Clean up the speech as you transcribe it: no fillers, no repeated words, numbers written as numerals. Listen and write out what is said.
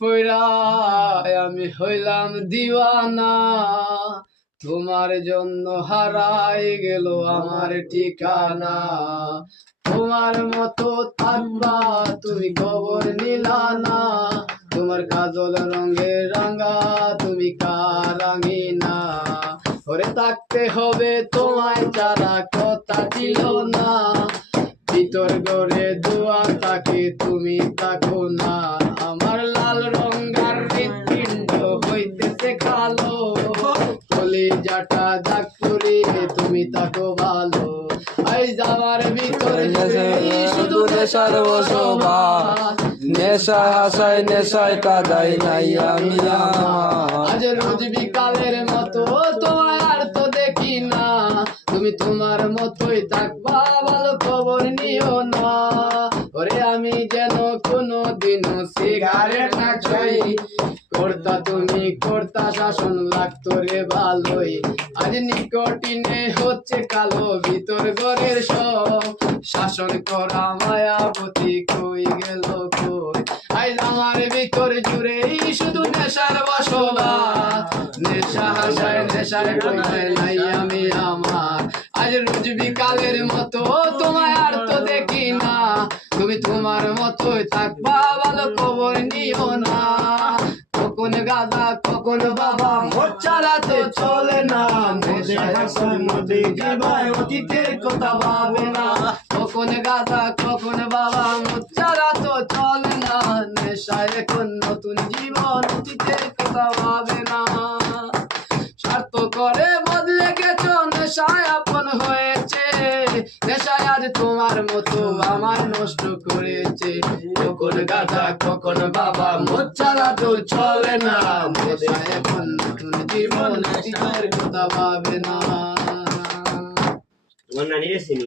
পইড়ায় আমি হইলাম দিওয়ানা, তোমার জন্য হারাই গেল আমার ঠিকানা। তোমার মতো থাকবা তুমি খবর নিলা না, তোমার কাজল রঙের রাঙা তুমি কারাঙিনা। ওরে থাকতে হবে তোমায় ছাড়া কথা ছিল না, ভিতর গড়ে দোয়া তাকে তুমি থাকো না। আমার লাল রঙার হৃৎপিণ্ড হইতেছে কালো, কলিজাটা দাগ করিয়ে তুমি থাকো ভালো। আজ আমার ভিতর শুধু নেশার বসবাস, নেশায় আশায় নেশায় কাদাই নাই আমি আমার। আজ রোজ বিকালের মতো তোমার আর তো দেখি না, তুমি তোমার মতোই থাকবা ভালো খবর নিও না। ওরে আমি যেন কোনোদিন সিগারেট না খাই, করতা তুমি করতা শাসন লাগতো রে ভালোই। আজ নিকটিনে হচ্ছে কালো ভিতর ঘরের সব, শাসন করা মায়াবতী কই গেল কই। আজ আমার ভিতর জুড়ে শুধু নেশার বসবাস, নেশা হাসায় নেশায় কইতে নাই আমি আমার। আজ রোজ বিকালের মতো তোমায় আর তো দেখি না, তুমি তোমার মতোই থাকবা ভালো খবর নিও না। কখন গাদা কখন বাবা মোর ছাড়া তো চলে না, নেশায় হাসায় মধ্যে জীবায় অতীতের কথা ভাবে না। কখন গাদা কখন বাবা মোর ছাড়া তো চলে না, নেশায় এখন নতুন জীবন অতীতের কথা ভাবে না। স্বার্থ করে বদলে গেছো নেশায় আপন হয়েছে, নেশায় আজ তোমার মতো আমার নষ্ট করেছে। কখন গাধা কখন বাবা মোর ছাড়া তো চলে না, নেশায় এখন নতুন জীবন অতীতের কথা ভাবে না।